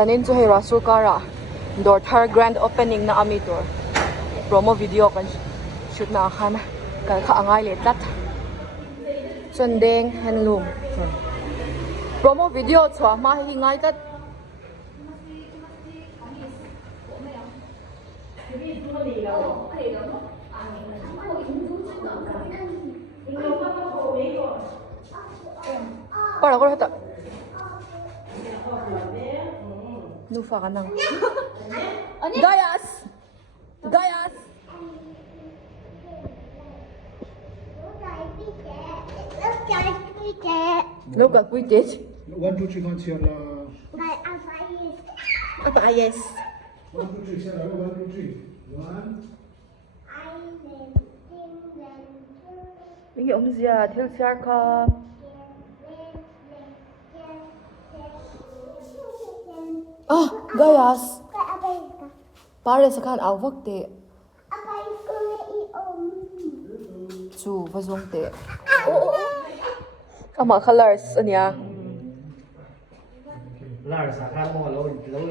zanin chu hei Rasul Kara door thar grand opening na ami tur promo video kan shoot na khan kan kha angai le tat Chondeng handloom promo video chwa ma hi ngai tat para ko hata nu fa kanang Gayas Gayas look at we did 1 2 3 can't see la apa yes 1 2 3 say 1 2 3 1 Ini om zia thil siar kha Gayas pare sakhan awak te chu vazong te ama colors ania Lars sakhan mo lo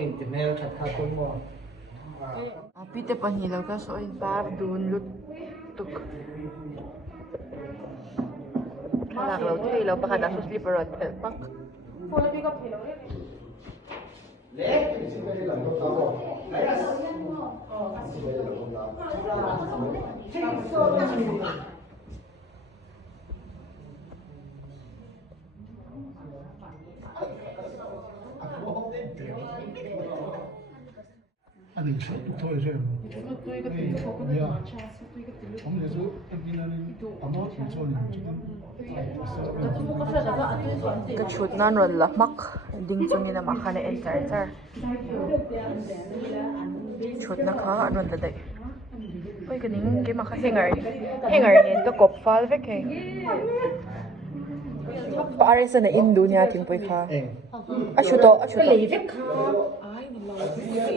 in timel that ha kun mo pite pani lo ka so in bar dun lut tuk kalak lo thei lo pakha da su slipper ot thel pak phone pick up hello 아니 저도 이제 야 엄내서 엔비나는 아마 이전에 ka chut nan rol la mak ding chungi na makhane enter char chut na kha anon la dai oi kaning ke makha hanger ni to kop fal ve ke pare sa na indu nya thing poi kha ashuto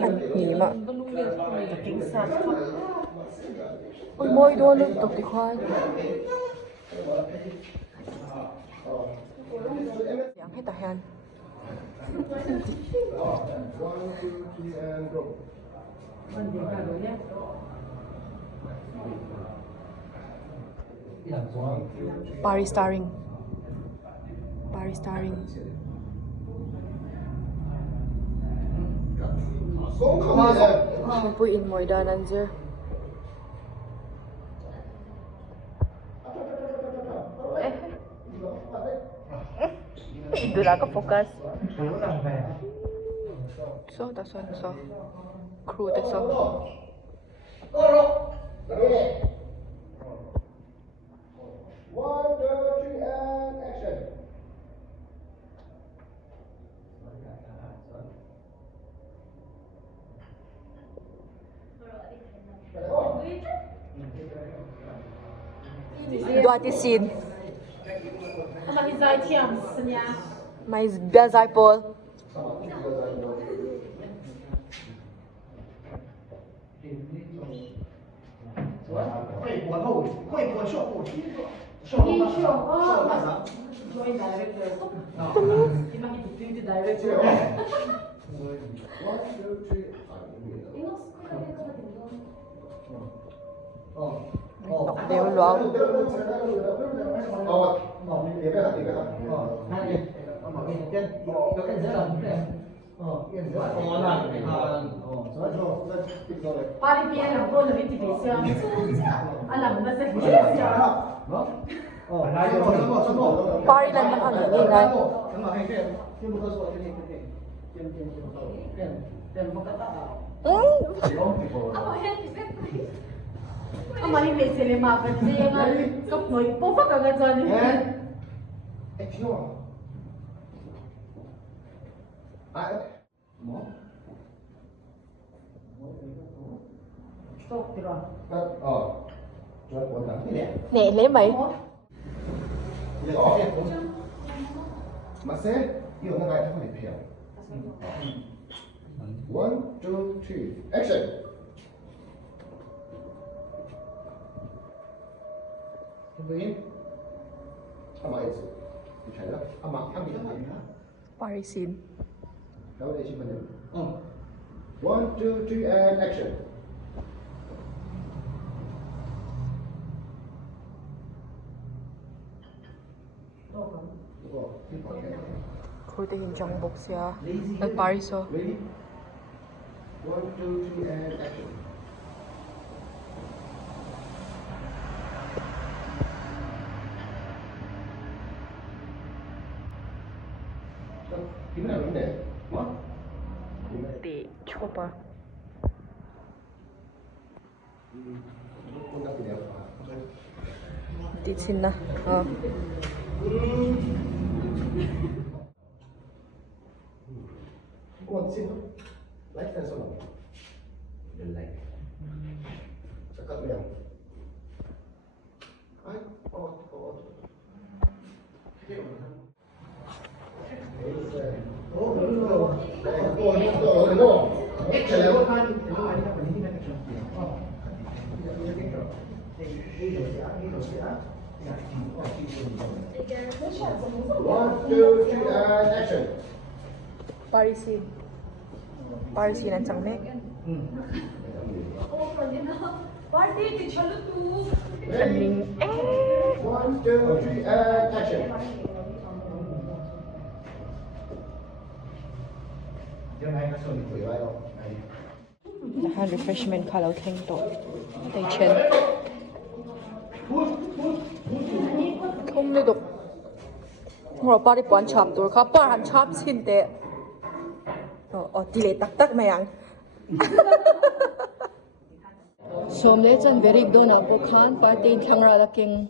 an ni ma oi moi do lu to ti khai yang hết ta hen Paris starring pui in moi dan anjer Idula ka focus. So, that's one. So, crew that's so. One, two, three, and action. Dua scene. Mas biazai Paul. Đều loạn. Party lần nó ăn gì này? Mali mesele makan dia yang kau noi pofak agak jadi. Action. Mo. Stop terus. Rồi cuốn thẳng cái này. Nè lấy mày. Mà sẽ yêu một ngày không phải hiểu. 1, 2, 3, action. Vem. Ama esse. Deixa ela. Ama, amiga. Party scene. Kau dah simpan dulu. 1, 2, 3, and action. Oh, okay. Kurte hinjang box ya. Nagpariso. Ready? 1, 2, 3, and action. Gimana benda? Wah? Di, cukup pa. Kung tak tidak apa. Ditsin na. Ah. Kuat sih tu. Like dan sama. Dan like. Cakap yang. Ay, oh. One, two, three, and action. Parisi ng changmek. Party di chalo tu. Kaning. 1, 2, 3, and action. Nahan refreshment kalau theng to. Tay chen. Thong le dok. Ngor pari puan chap tur kha par han chap sin te. Oh, tile tak mayang. Som le chan verik do na bo khan party thangra la king.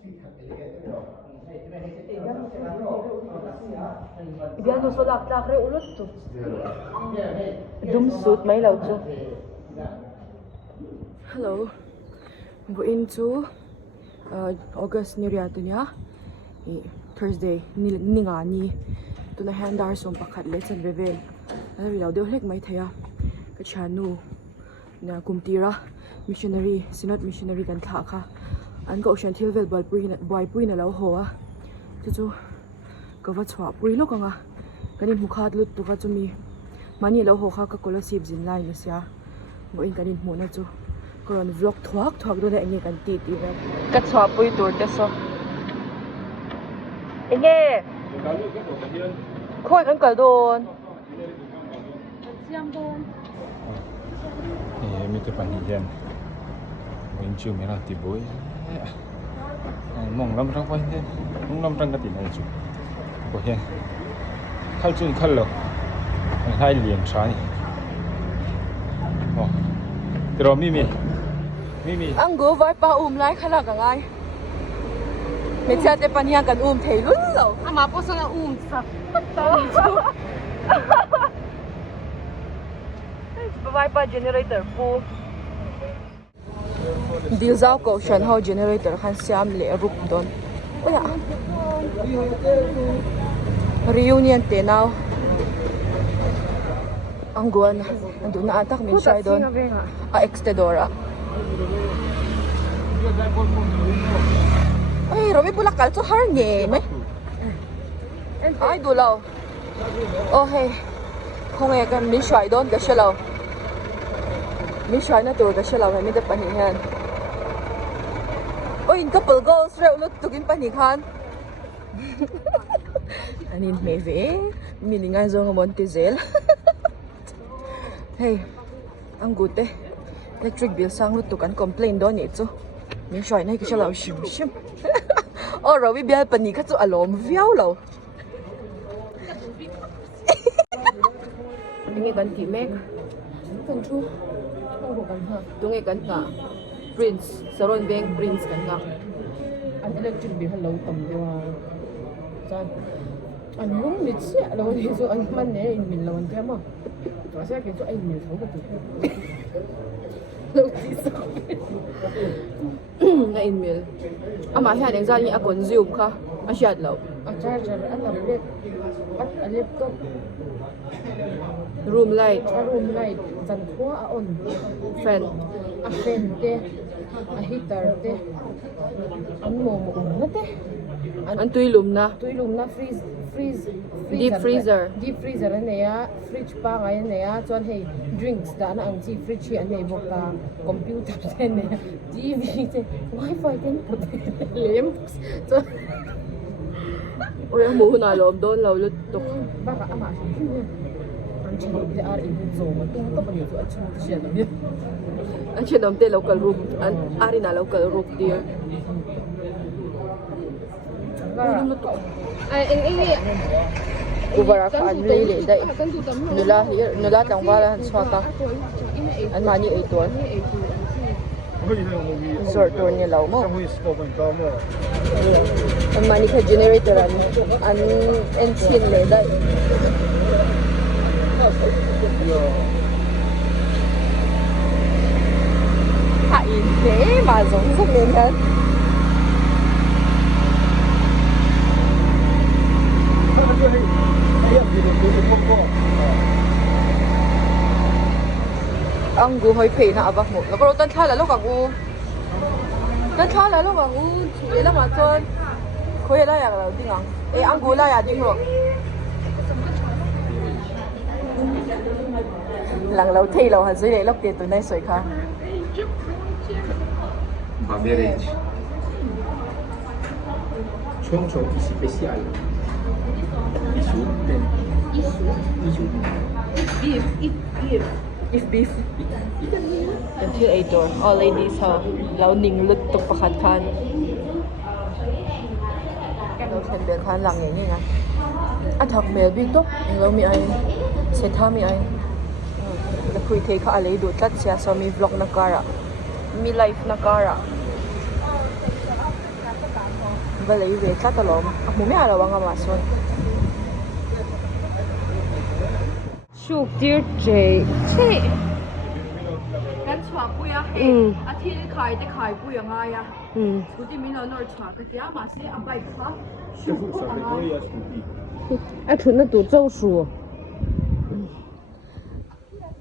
Biar no solak tak re ulut tu. Dum suit mai lau chu. Hello. Buin chu August ni ria tu nya. Thursday ni nga ni tu na handar som pakhat le chan bevel. Ari lau deu hlek mai thaya. Ka chanu na kumtira missionary sinot missionary kan tha kha. An ka ocean thil vel bal pui na lau ho a. Chu kawa chwa pui lo ka nga. Kanin mukhat lut tu ka chumi mani lo ho kha ka kola sip jin lai na sia bo in kanin mu na chu koron vlog thuak do na engi kan ti ve ka chwa pui tur te so enge khoi kan kal don Siam don. Mi te panijan. Mình chưa mới làm tí bối. Mong lắm răng quay thế. Mong lắm răng cái tí này chú. Có hiện. Khal chun khal lo. Hai liền trái. Rồi Mimi. ang go vai pa lai khala ka ngai me cha te pania kan thei lun lo Ama po sa sa. vai pa generator pu dil zau ko shan ho generator khan siam le rup don oya reunion te now ang guan ando na atak min siya don a extedora ay romi pula kalso har nge mai ay dulaw oh hey kung e kan min siya don ga siya law min siya na to ga siya law mi da panihan oy in couple goals re ulut tugin panihan anin meve mininga zo ng Montizel. Hey, ang gute. Electric bill sang lut kan complain don ito. Min shoy na kisha law shim. Oh, rawi biya pani ka chu alom viaw law. Ini kan ti mek. Kan chu. Oh, kan ha. Tungi kan ka. Prince, saron beng Prince kan ka. An electric bill hello tam dewa. Chan. An lung mit sia law ni so an man ne in min lawan te ma. Kasi akin so ay min so ko tu. Law ti so. Na in-mail. Ama siya nang zali a consume ka. Asyad law. A charger an tablet. At a laptop. Room light. A room light. Zan ko a on. Fan. a fan te a heater te an mo na te An tuilum na. tuilum na Deep freezer. deep freezer ne ya fridge pa nga ne ya chuan hei drinks da na ang chi fridge hi an hei bok ta computer te ne TV te wifi te lem chuan Uy, ang muho na loob doon, laulut to. baka ama ang chino de ar in zo ma tung to pa ni chu a chu siya no ya Ang chinom te local room. An ari na local room dear. ai eng Ubara ka an lele dai. Nula tang wala han swaka. An mani ay tuan. Sort tour niya lau mo. An mani ka generator an engine le dai. Kain thế mà giống rất lên hơn. Ang gu hoi pay na abak mo. Pero tan thala lo kang u. Tan thala lo kang u. Chile la ma chon. Khoi la ya la ding ang. Ang gu la ya ding ro. Lang lâu thi lâu hả dưới đây lóc tiền tụi này sợi khá. Barbeirante. Chong especial. Isso tem. Isso. Beef beef. Until 8 door. All ladies ha. Lao ning lut tuk pakat kan. Lao sen bel kan lang yang ni nga. At hak mel big to. Ang lao mi ay. Setha mi ay. Nakui thay ka alay do tlat siya so mi vlog na kara. Mi life na kara. Balay we tlat alom. Ak mo mi alawa nga mason. Shoot dear Jay. Jay. กันฉากปุยอะเฮอาทิตย์ขายจะขายปุยยังไงอะสุดที่มีเราหน่อยฉากแต่ที่อามาเสียไปค่ะชุบก็ยังไง ai thun na tu chau su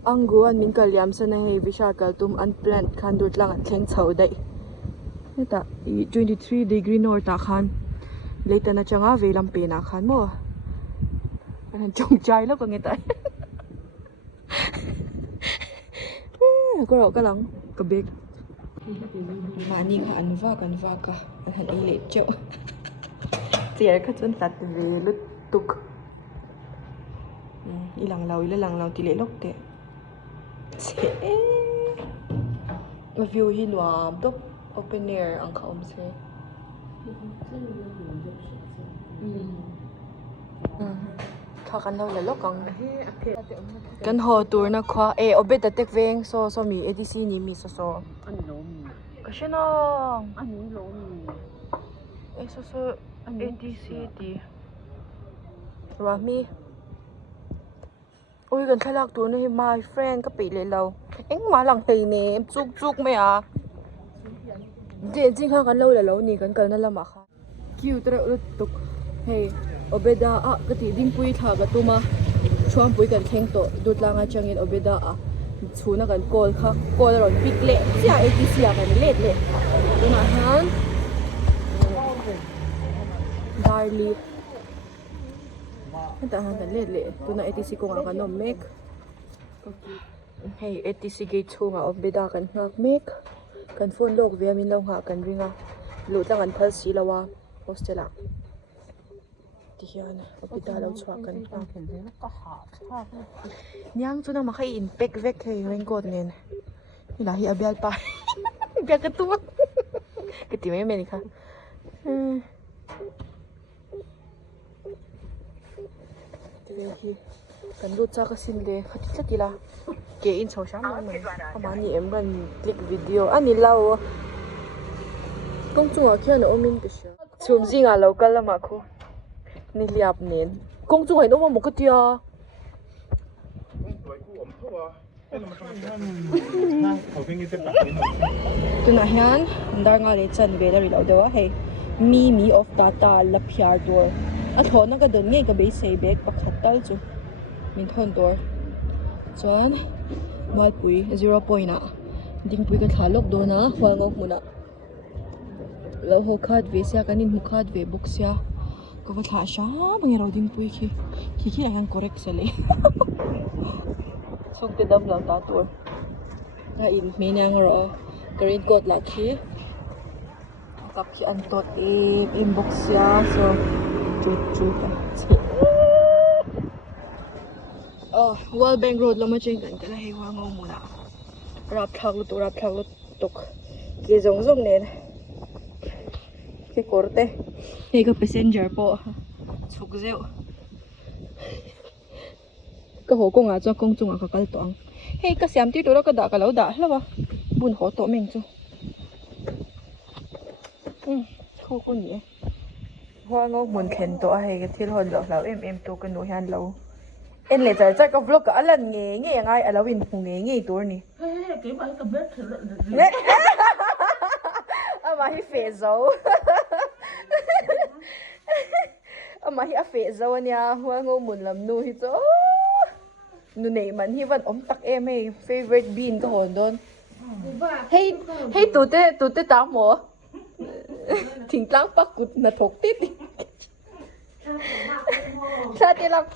Anggu an min kalyam sa na hei Vishakal tum unplant khan dut lang at thleng chho dai. Neta 23 degree north ta khan. Leita na changa velam pe na khan mo. An chong chai lo ka ngetai. Ko ro ka lang ka bek. Mani ka anwa ka an han ile cho. Tiar ka chun tat ve lut tuk. Ilang law ti le lok te. View hi nuam tok open air ang kaom se. Kha kan lo la lokang. Kan ho tour na khwa obet ta tek veng so mi edc ni mi so. an lo mi Kasi na an lo mi so edc ti. Rami. Ôi gần khai lạc tuổi này my friend các bị lệ lâu anh má lằng thầy nè em chúc mày à điện khang kan lâu là lâu nè kan cần là mà khang kêu tao lut tuk hey obeda cái tí đinh pui thà cái tuma chuan pui kan theng to dut langa changin obeda chuna kan call ron pick le sia atc kan let le tuna han darli Anta han kan le tuna ATC ko nga kanom mek. Hey ATC gate chu nga obeda kan ngak mek. Kan phone log via min lo nga kan ringa. Lut lang an phal si lawa hostela. Ti hian obeda lo chwa kan pa. Nyang chu na makai in pek vek hey ring god nen. Ila hi abial pa. Biya ka tu. Kiti me me ni ka. Kan lut cha ka sin le khatla tila ke in chho sham man amani em ban click video ani lao kong chunga khian omin pe sha chum jinga local lama khu ni liap nen kong chung hai no mo ka tia tuna hian ndar nga le chan ve la ri lo dewa hey mi of data la phiar door a thona ka don nge ka be sei bek pakhat tal chu min thon door chuan mal pui 0 point a ding pui ka thalok do na hwal ngok muna lo ho khat ve sia kanin hu khat ve book sia ko va tha sha bang ro ding pui khi han correct sale suk te dam la ta tur ta in me nang ro green coat la khi kap khi an tot inbox sia so chu ta World Bank Road lo ma chen kan ka la he wa ngau mu na rap thak lu tuk ke zong ne ke korte he ka passenger po chuk zeu ka ho ko nga cha kong chunga ka kal tong he ka siam ti to ka da ka lo da hlawa bun ho to meng chu khu ni hoa ngô muốn khen to hay cái thiên hồn lộc lộc em tu cái nồi han lâu em lấy trái trái cái vlog cả lần nghe ngay ở lâu in phùng nghe tuổi nè cái bài cái bếp thử lợn mà hi phê dấu mà hi phê dấu nha hoa ngô muốn làm nuôi cho nu này mình hi vẫn ôm tắc em hay favorite bean cái hồn đôn hey tụi tê tao mỏ thỉnh thoảng bắt cút mà thọc tít sa tê lạc